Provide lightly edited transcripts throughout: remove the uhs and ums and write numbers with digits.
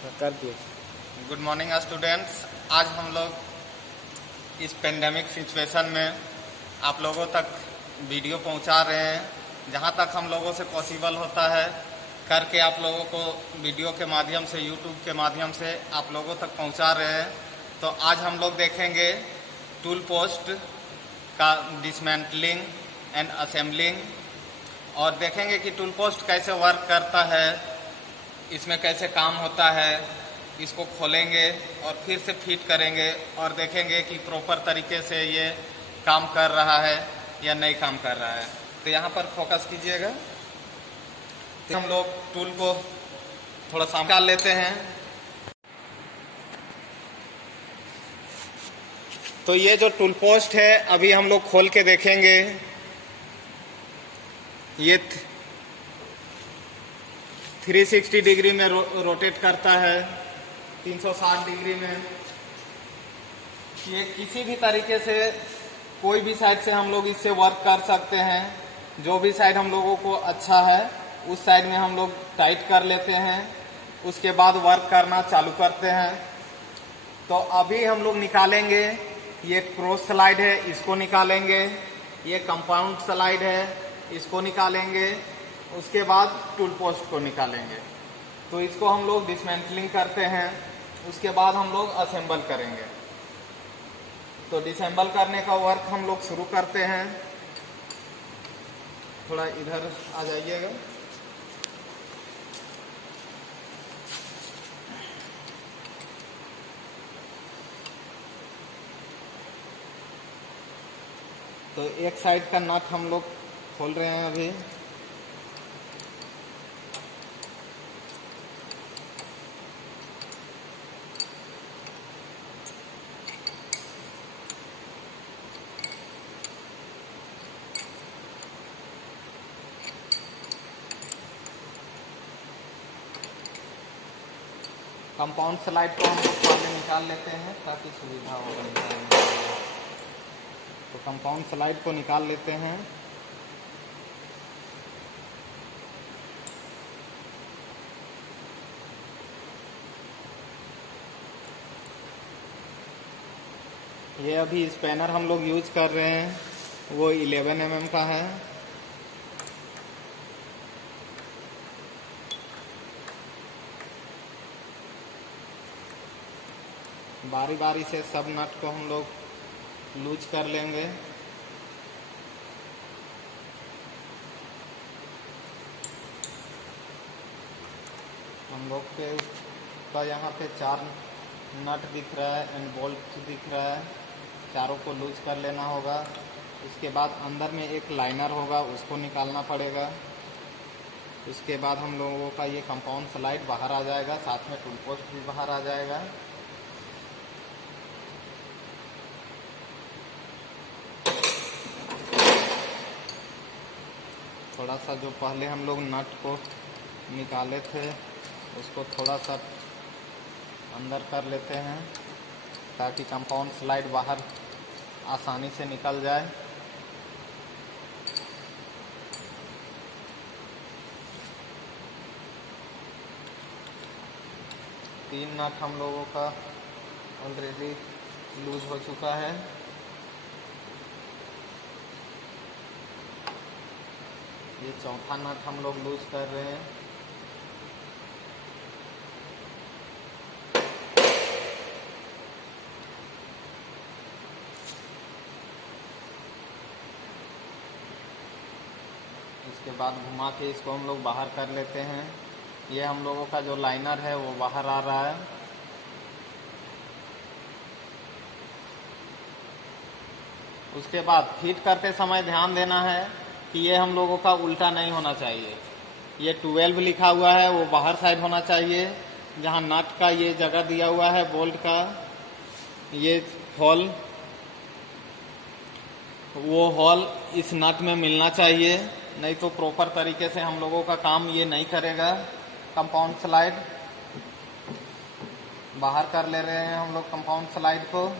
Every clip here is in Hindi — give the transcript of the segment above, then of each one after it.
कर दिए। Good morning students. आज हम लोग इस पेंडेमिक सिचुएशन में आप लोगों तक वीडियो पहुंचा रहे हैं। जहां तक हम लोगों से पॉसिबल होता है करके आप लोगों को वीडियो के माध्यम से, यूट्यूब के माध्यम से आप लोगों तक पहुंचा रहे हैं। तो आज हम लोग देखेंगे टूल पोस्ट का डिसमेंटलिंग एंड असेंबलिंग, और देखेंगे कि टूल पोस्ट कैसे वर्क करता है, इसमें कैसे काम होता है। इसको खोलेंगे और फिर से फिट करेंगे और देखेंगे कि प्रॉपर तरीके से ये काम कर रहा है या नहीं काम कर रहा है। तो यहाँ पर फोकस कीजिएगा। तो हम लोग टूल को थोड़ा सा निकाल लेते हैं। तो ये जो टूल पोस्ट है अभी हम लोग खोल के देखेंगे। ये 360 डिग्री में रोटेट करता है, 360 डिग्री में। ये किसी भी तरीके से, कोई भी साइड से हम लोग इससे वर्क कर सकते हैं। जो भी साइड हम लोगों को अच्छा है उस साइड में हम लोग टाइट कर लेते हैं, उसके बाद वर्क करना चालू करते हैं। तो अभी हम लोग निकालेंगे, ये क्रॉस स्लाइड है इसको निकालेंगे, ये कंपाउंड स्लाइड है इसको निकालेंगे, उसके बाद टूल पोस्ट को निकालेंगे। तो इसको हम लोग डिसमेंटलिंग करते हैं, उसके बाद हम लोग असेंबल करेंगे। तो डिसेंबल करने का वर्क हम लोग शुरू करते हैं। थोड़ा इधर आ जाइएगा। तो एक साइड का नट हम लोग खोल रहे हैं अभी। कंपाउंड स्लाइड को हम लोग पहले निकाल लेते हैं ताकि सुविधा होगा निकालने के लिए। तो कंपाउंड स्लाइड को निकाल लेते हैं। ये अभी स्पैनर हम लोग यूज कर रहे हैं, वो 11 mm का है। बारी बारी से सब नट को हम लोग लूज कर लेंगे। हम लोग के का यहाँ पे 4 नट दिख रहा है एंड बोल्ट दिख रहा है, चारों को लूज कर लेना होगा। उसके बाद अंदर में एक लाइनर होगा, उसको निकालना पड़ेगा। उसके बाद हम लोगों का ये कंपाउंड स्लाइड बाहर आ जाएगा, साथ में टूल पोस्ट भी बाहर आ जाएगा। थोड़ा सा जो पहले हम लोग नट को निकाले थे उसको थोड़ा सा अंदर कर लेते हैं ताकि कंपाउंड स्लाइड बाहर आसानी से निकल जाए। तीन नट हम लोगों का ऑलरेडी लूज हो चुका है। ये चौथा नट हम लोग लूज कर रहे हैं। उसके बाद घुमा के इसको हम लोग बाहर कर लेते हैं। ये हम लोगों का जो लाइनर है वो बाहर आ रहा है। उसके बाद फिट करते समय ध्यान देना है कि ये हम लोगों का उल्टा नहीं होना चाहिए। ये 12 लिखा हुआ है वो बाहर साइड होना चाहिए। जहाँ नट का ये जगह दिया हुआ है बोल्ट का, ये होल, वो होल इस नट में मिलना चाहिए, नहीं तो प्रॉपर तरीके से हम लोगों का काम ये नहीं करेगा। कंपाउंड स्लाइड बाहर कर ले रहे हैं हम लोग कंपाउंड स्लाइड को।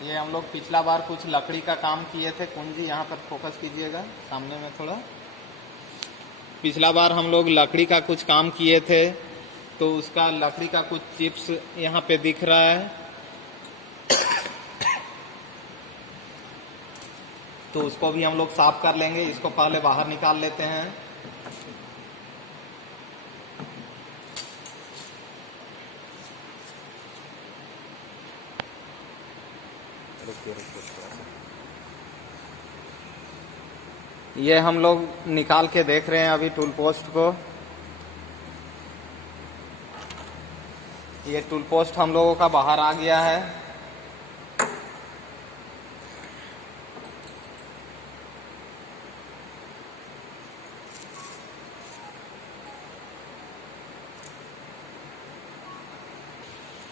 ये हम लोग पिछला बार कुछ लकड़ी का काम किए थे, कुंजी यहाँ पर फोकस कीजिएगा सामने में थोड़ा। पिछला बार हम लोग लकड़ी का कुछ काम किए थे, तो उसका लकड़ी का कुछ चिप्स यहाँ पे दिख रहा है, तो उसको भी हम लोग साफ कर लेंगे। इसको पहले बाहर निकाल लेते हैं। ये हम लोग निकाल के देख रहे हैं अभी टूल पोस्ट को। ये टूल पोस्ट हम लोगों का बाहर आ गया है।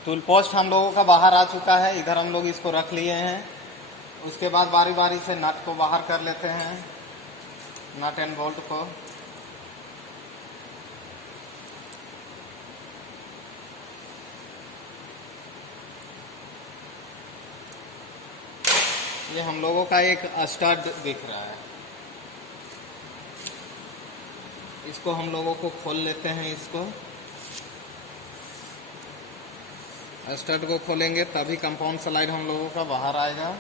टूल पोस्ट हम लोगों का बाहर आ चुका है। इधर हम लोग इसको रख लिए हैं। उसके बाद बारी बारी से नट को बाहर कर लेते हैं, नट एंड बोल्ट को। ये हम लोगों का एक स्टड दिख रहा है, इसको हम लोगों को खोल लेते हैं। इसको स्टड को खोलेंगे तभी कंपाउंड स्लाइड हम लोगों का बाहर आएगा।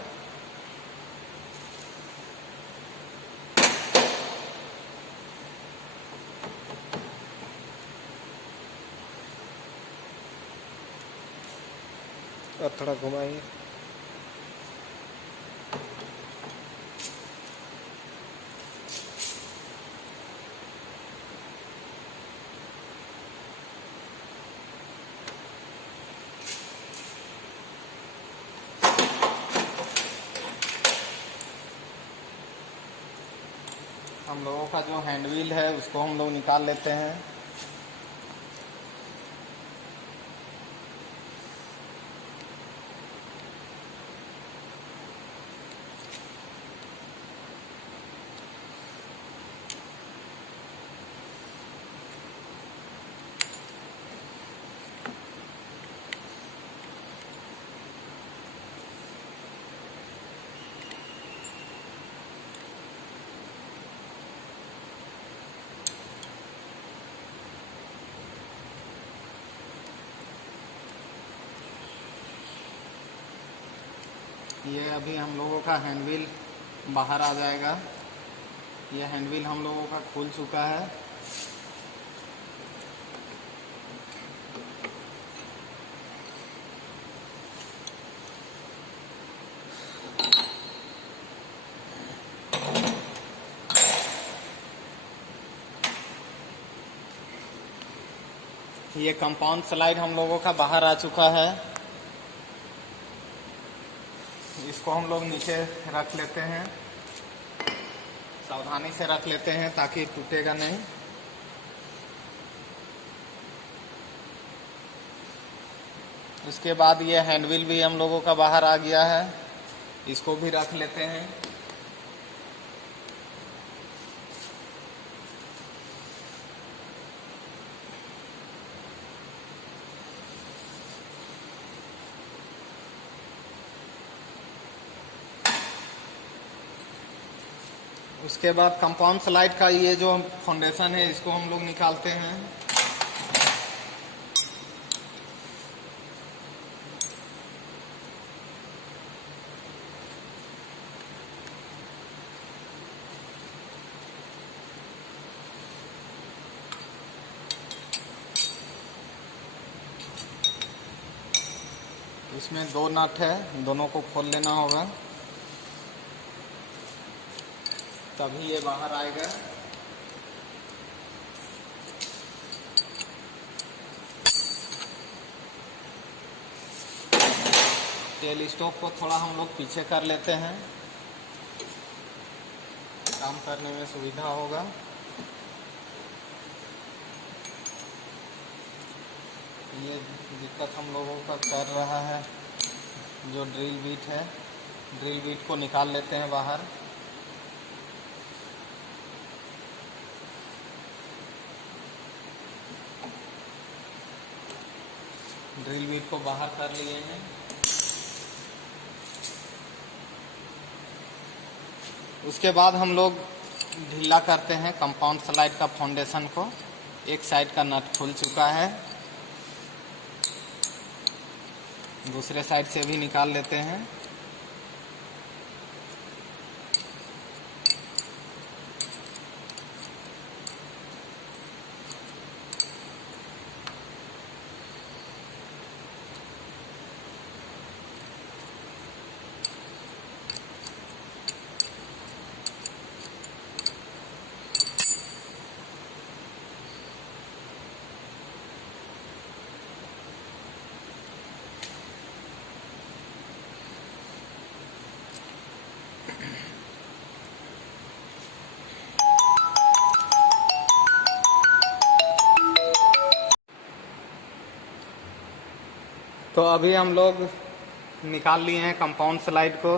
और थोड़ा घुमाइए। हम लोगों का जो हैंड व्हील है उसको हम लोग निकाल लेते हैं। ये अभी हम लोगों का हैंड व्हील बाहर आ जाएगा। ये हैंड व्हील हम लोगों का खुल चुका है। ये कंपाउंड स्लाइड हम लोगों का बाहर आ चुका है। इसको हम लोग नीचे रख लेते हैं, सावधानी से रख लेते हैं ताकि टूटेगा नहीं। उसके बाद ये हैंड व्हील भी हम लोगों का बाहर आ गया है, इसको भी रख लेते हैं। उसके बाद कंपाउंड स्लाइड का ये जो फाउंडेशन है इसको हम लोग निकालते हैं। इसमें 2 नट है, दोनों को खोल लेना होगा तभी ये बाहर आएगा। तेल स्टोव को थोड़ा हम लोग पीछे कर लेते हैं, काम करने में सुविधा होगा। ये दिक्कत हम लोगों का कर रहा है जो ड्रिल बीट है। ड्रिल बीट को निकाल लेते हैं बाहर। ड्रिल बीट को बाहर कर लिए हैं। उसके बाद हम लोग ढीला करते हैं कंपाउंड स्लाइड का फाउंडेशन को। एक साइड का नट खुल चुका है, दूसरे साइड से भी निकाल लेते हैं। तो अभी हम लोग निकाल लिए हैं कंपाउंड स्लाइड को।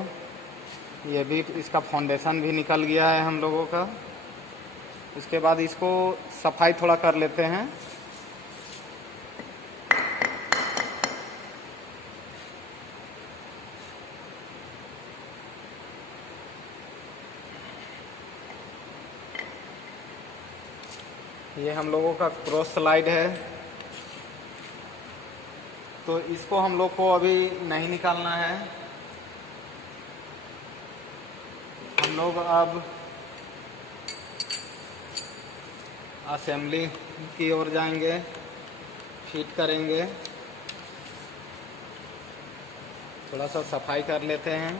ये भी, इसका फाउंडेशन भी निकल गया है हम लोगों का। इसके बाद इसको सफाई थोड़ा कर लेते हैं। ये हम लोगों का क्रॉस स्लाइड है, तो इसको हम लोग को अभी नहीं निकालना है। हम लोग अब असेंबली की ओर जाएंगे, फिट करेंगे। थोड़ा सा सफाई कर लेते हैं।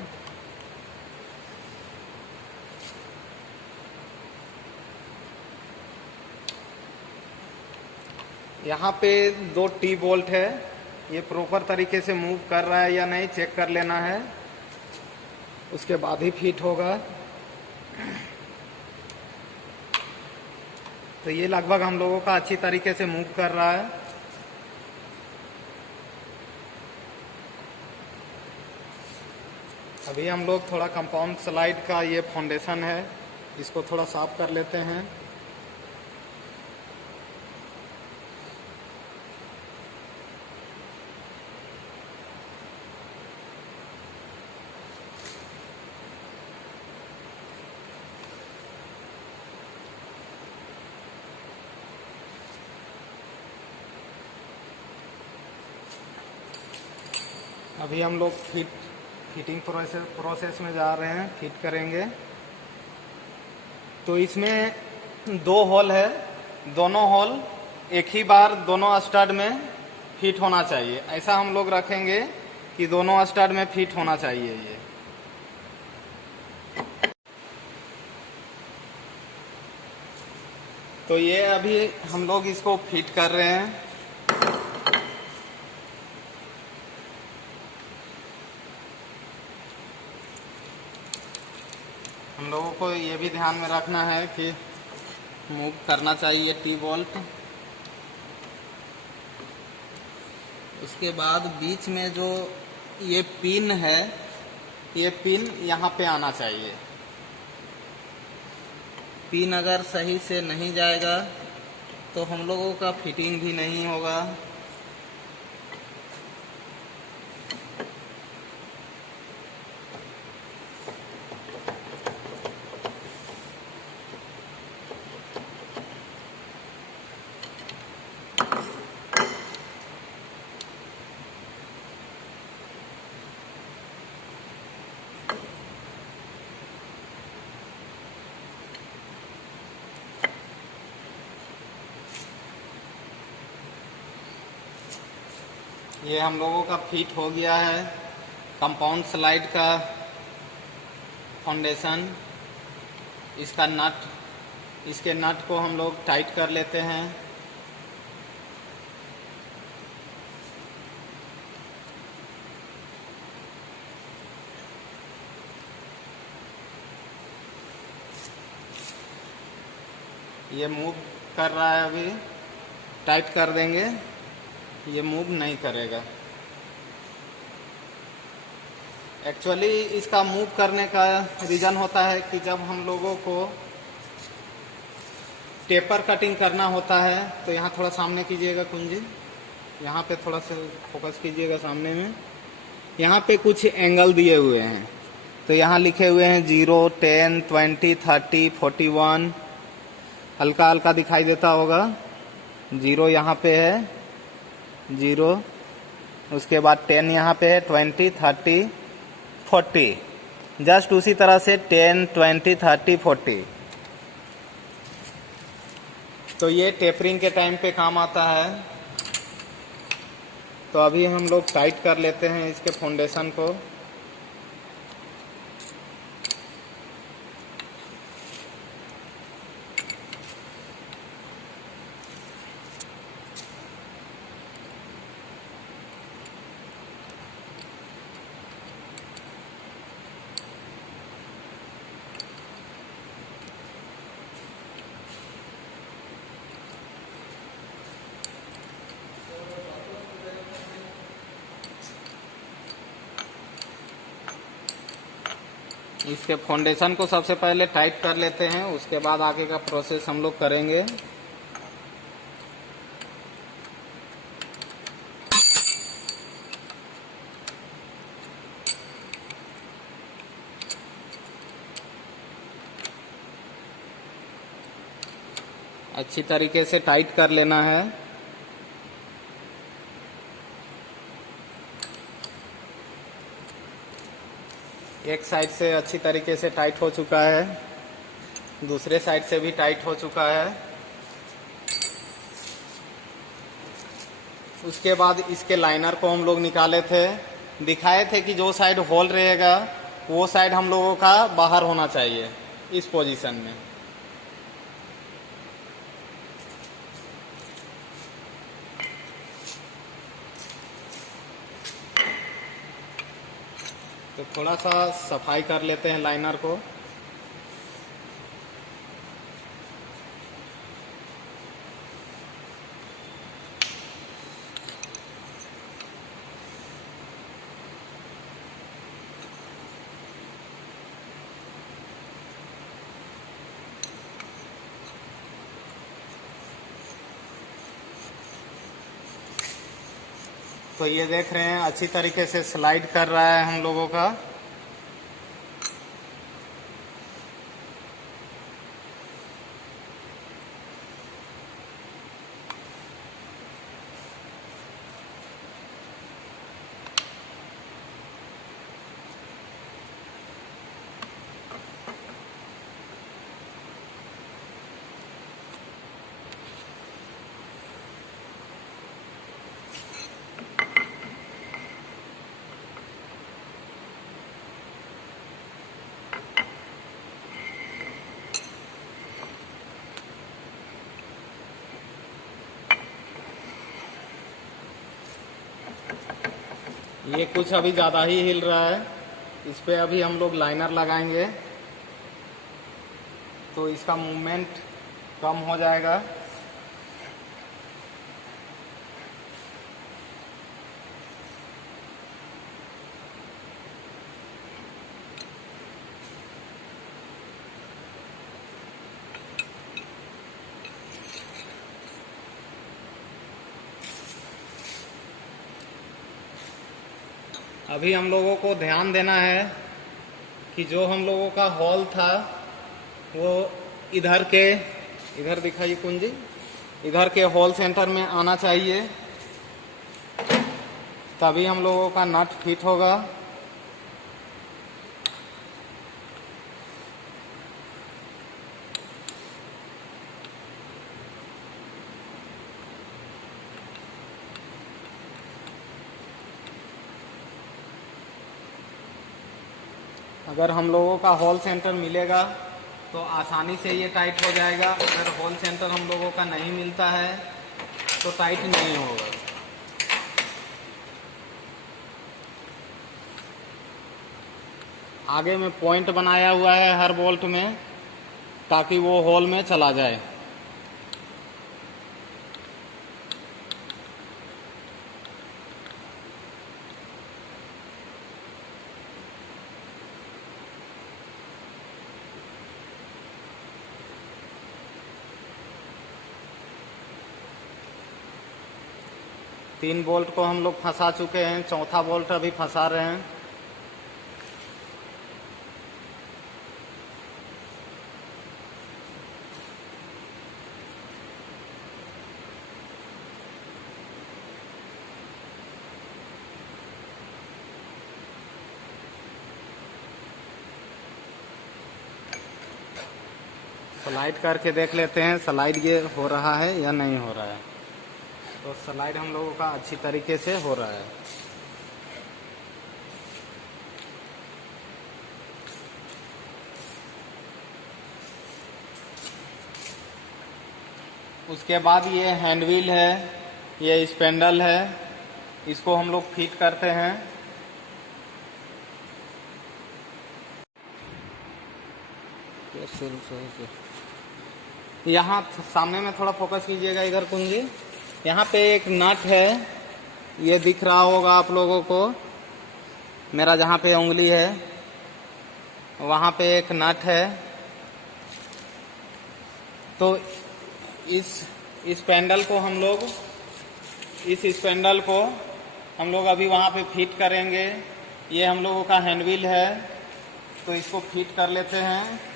यहाँ पे 2 टी बोल्ट है, ये प्रॉपर तरीके से मूव कर रहा है या नहीं चेक कर लेना है, उसके बाद ही फिट होगा। तो ये लगभग हम लोगों का अच्छी तरीके से मूव कर रहा है। अभी हम लोग थोड़ा कंपाउंड स्लाइड का ये फाउंडेशन है, इसको थोड़ा साफ कर लेते हैं। अभी हम लोग फिटिंग प्रोसेस में जा रहे हैं, फिट करेंगे। तो इसमें 2 होल है, दोनों होल एक ही बार दोनों स्टड में फिट होना चाहिए। ऐसा हम लोग रखेंगे कि दोनों स्टड में फिट होना चाहिए ये। तो ये अभी हम लोग इसको फिट कर रहे हैं। हम लोगों को ये भी ध्यान में रखना है कि मूव करना चाहिए टी बोल्ट। उसके बाद बीच में जो ये पिन है, ये पिन यहाँ पे आना चाहिए। पिन अगर सही से नहीं जाएगा तो हम लोगों का फिटिंग भी नहीं होगा। ये हम लोगों का फिट हो गया है कंपाउंड स्लाइड का फाउंडेशन। इसका नट, इसके नट को हम लोग टाइट कर लेते हैं। ये मूव कर रहा है, अभी टाइट कर देंगे, ये मूव नहीं करेगा। एक्चुअली इसका मूव करने का रीज़न होता है कि जब हम लोगों को टेपर कटिंग करना होता है, तो यहाँ थोड़ा सामने कीजिएगा कुंजी, यहाँ पे थोड़ा सा फोकस कीजिएगा सामने में। यहाँ पे कुछ एंगल दिए हुए हैं, तो यहाँ लिखे हुए हैं 0, 10, 20, 30, 41। हल्का हल्का दिखाई देता होगा। 0 यहाँ पे है, 0। उसके बाद 10 यहाँ पे है, 20, 30, 40। जस्ट उसी तरह से 10, 20, 30, 40। तो ये टेपरिंग के टाइम पे काम आता है। तो अभी हम लोग टाइट कर लेते हैं इसके फाउंडेशन को। इसके फाउंडेशन को सबसे पहले टाइट कर लेते हैं, उसके बाद आगे का प्रोसेस हम लोग करेंगे। अच्छी तरीके से टाइट कर लेना है। एक साइड से अच्छी तरीके से टाइट हो चुका है, दूसरे साइड से भी टाइट हो चुका है। उसके बाद इसके लाइनर को हम लोग निकाले थे, दिखाए थे कि जो साइड होल रहेगा वो साइड हम लोगों का बाहर होना चाहिए, इस पोजीशन में। तो थोड़ा सा सफाई कर लेते हैं लाइनर को। तो ये देख रहे हैं अच्छी तरीके से स्लाइड कर रहा है हम लोगों का। ये कुछ अभी ज़्यादा ही हिल रहा है, इस पे अभी हम लोग लाइनर लगाएंगे तो इसका मूवमेंट कम हो जाएगा। अभी हम लोगों को ध्यान देना है कि जो हम लोगों का हॉल था वो इधर दिखाइए कुंजी, इधर के हॉल सेंटर में आना चाहिए, तभी हम लोगों का नट फिट होगा। अगर हम लोगों का हॉल सेंटर मिलेगा तो आसानी से ये टाइट हो जाएगा। अगर हॉल सेंटर हम लोगों का नहीं मिलता है तो टाइट नहीं होगा। आगे में पॉइंट बनाया हुआ है हर बोल्ट में ताकि वो होल में चला जाए। तीन बोल्ट को हम लोग फंसा चुके हैं, चौथा बोल्ट अभी फंसा रहे हैं। स्लाइड करके देख लेते हैं स्लाइड ये हो रहा है या नहीं हो रहा है। तो स्लाइड हम लोगों का अच्छी तरीके से हो रहा है। उसके बाद ये हैंड व्हील है, ये स्पेंडल है, इसको हम लोग फिट करते हैं। यहाँ सामने में थोड़ा फोकस कीजिएगा इधर कुंजी। यहाँ पे एक नट है, ये दिख रहा होगा आप लोगों को। मेरा जहाँ पे उंगली है वहाँ पे एक नट है। तो इस पैंडल को हम लोग अभी वहाँ पे फिट करेंगे। ये हम लोगों का हैंड व्हील है, तो इसको फिट कर लेते हैं।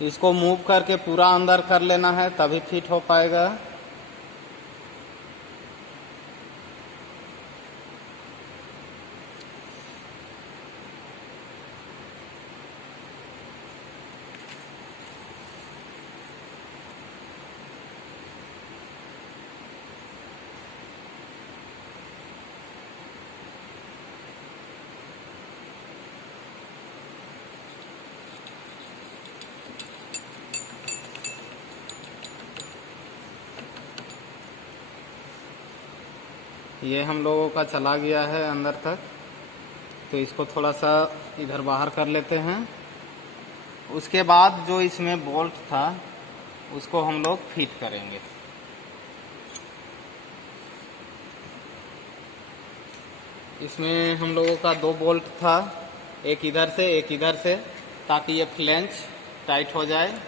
इसको मूव करके पूरा अंदर कर लेना है, तभी फिट हो पाएगा। ये हम लोगों का चला गया है अंदर तक, तो इसको थोड़ा सा इधर बाहर कर लेते हैं। उसके बाद जो इसमें बोल्ट था उसको हम लोग फिट करेंगे। इसमें हम लोगों का 2 बोल्ट था, एक इधर से एक इधर से, ताकि ये फ्लेंज टाइट हो जाए।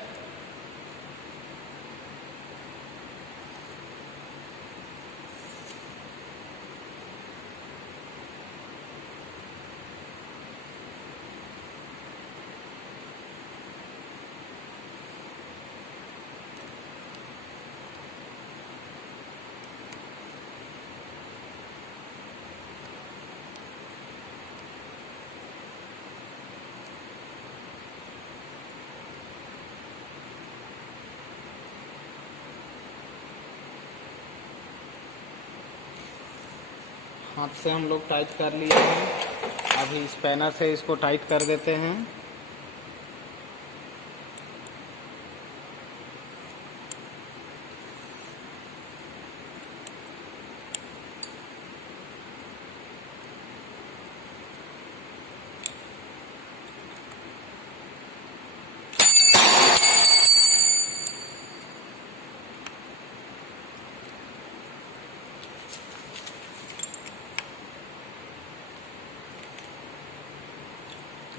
हाथ से हम लोग टाइट कर लिए हैं। अभी स्पैनर से इसको टाइट कर देते हैं।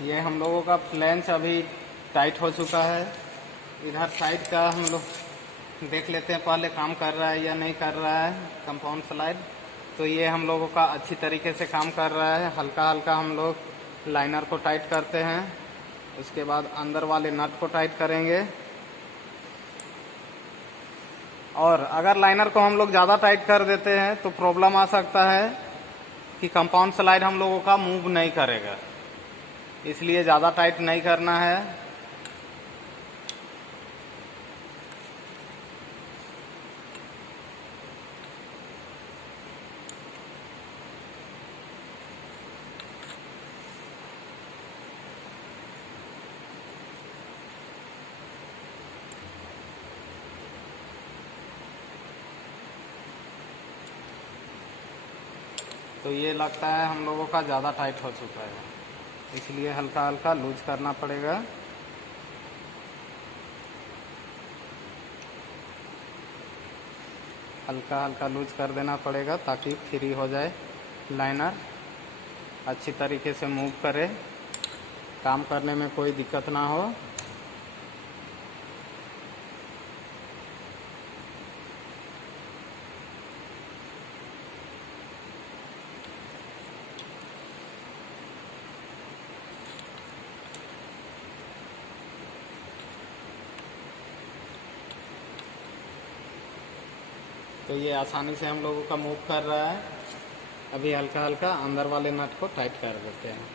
ये हम लोगों का फ्लैंज अभी टाइट हो चुका है। इधर साइड का हम लोग देख लेते हैं पहले काम कर रहा है या नहीं कर रहा है कंपाउंड स्लाइड। तो ये हम लोगों का अच्छी तरीके से काम कर रहा है। हल्का हल्का हम लोग लाइनर को टाइट करते हैं, उसके बाद अंदर वाले नट को टाइट करेंगे। और अगर लाइनर को हम लोग ज़्यादा टाइट कर देते हैं तो प्रॉब्लम आ सकता है कि कंपाउंड स्लाइड हम लोगों का मूव नहीं करेगा, इसलिए ज़्यादा टाइट नहीं करना है। तो ये लगता है हम लोगों का ज़्यादा टाइट हो चुका है, इसलिए हल्का हल्का लूज करना पड़ेगा। हल्का हल्का लूज कर देना पड़ेगा ताकि फ्री हो जाए लाइनर, अच्छी तरीके से मूव करे, काम करने में कोई दिक्कत ना हो। तो ये आसानी से हम लोगों का मूव कर रहा है। अभी हल्का हल्का अंदर वाले नट को टाइट कर देते हैं।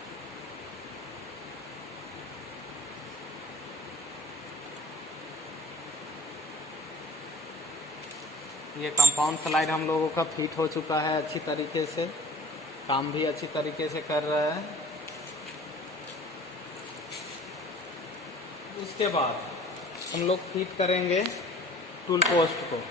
ये कंपाउंड स्लाइड हम लोगों का फिट हो चुका है अच्छी तरीके से, काम भी अच्छी तरीके से कर रहा है। उसके बाद हम लोग फिट करेंगे टूल पोस्ट को।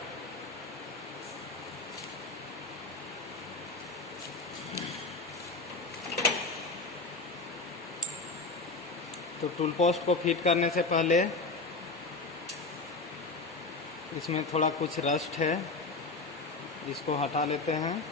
तो टूल पोस्ट को फिट करने से पहले इसमें थोड़ा कुछ रस्ट है, इसको हटा लेते हैं।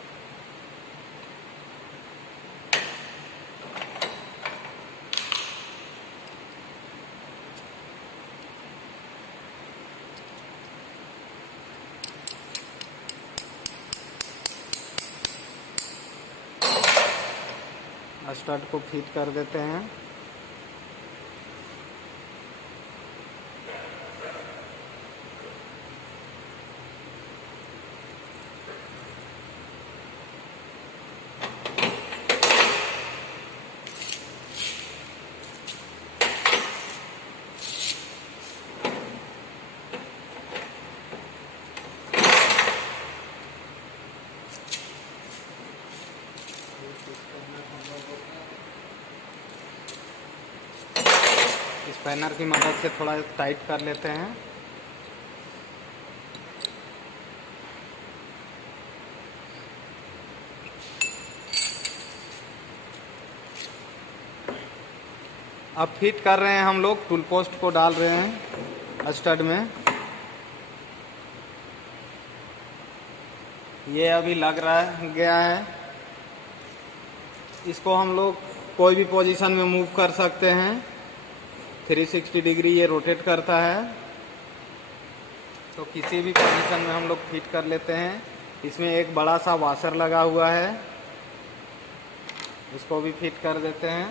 स्टड को फिट कर देते हैं। स्पैनर की मदद से थोड़ा टाइट कर लेते हैं। अब फिट कर रहे हैं हम लोग, टूल पोस्ट को डाल रहे हैं स्टड में। ये अभी लग गया है। इसको हम लोग कोई भी पोजीशन में मूव कर सकते हैं। 360 डिग्री ये रोटेट करता है, तो किसी भी पोजीशन में हम लोग फिट कर लेते हैं। इसमें एक बड़ा सा वॉशर लगा हुआ है, इसको भी फिट कर देते हैं।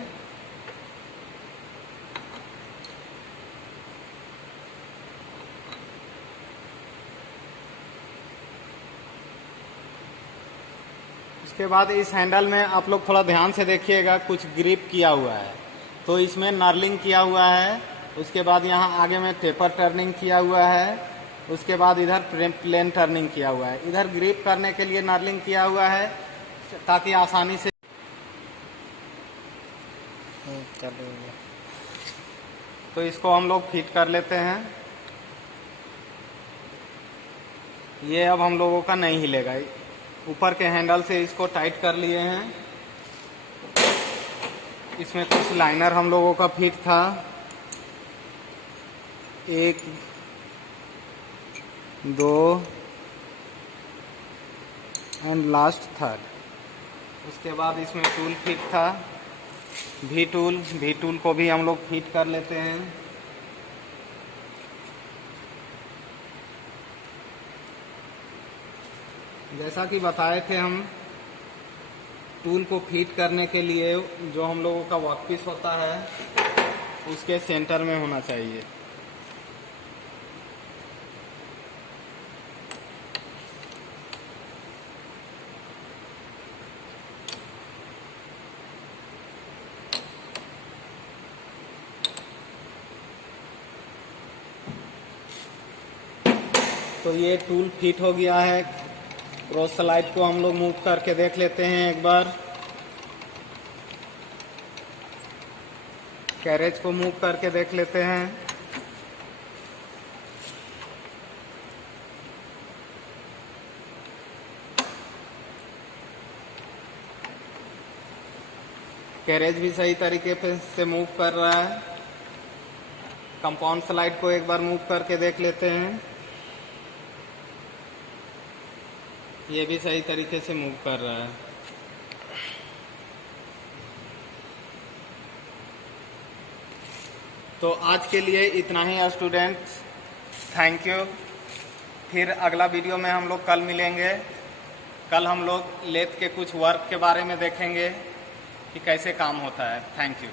उसके बाद इस हैंडल में आप लोग थोड़ा ध्यान से देखिएगा, कुछ ग्रिप किया हुआ है, तो इसमें नर्लिंग किया हुआ है। उसके बाद यहाँ आगे में टेपर टर्निंग किया हुआ है। उसके बाद इधर प्लेन टर्निंग किया हुआ है। इधर ग्रिप करने के लिए नर्लिंग किया हुआ है ताकि आसानी से तो इसको हम लोग फिट कर लेते हैं। ये अब हम लोगों का नहीं हिलेगा। ऊपर के हैंडल से इसको टाइट कर लिए हैं। इसमें कुछ लाइनर हम लोगों का फिट था, 1 2 एंड लास्ट 3rd। उसके बाद इसमें टूल फिट था, भी टूल को भी हम लोग फिट कर लेते हैं। जैसा कि बताए थे हम, टूल को फिट करने के लिए जो हम लोगों का वर्कपीस होता है उसके सेंटर में होना चाहिए। तो ये टूल फिट हो गया है। क्रॉस स्लाइड को हम लोग मूव करके देख लेते हैं एक बार। कैरेज को मूव करके देख लेते हैं। कैरेज भी सही तरीके से मूव कर रहा है। कंपाउंड स्लाइड को एक बार मूव करके देख लेते हैं। ये भी सही तरीके से मूव कर रहा है। तो आज के लिए इतना ही स्टूडेंट्स, थैंक यू। फिर अगला वीडियो में हम लोग कल मिलेंगे। कल हम लोग लेथ के कुछ वर्क के बारे में देखेंगे कि कैसे काम होता है। Thank you.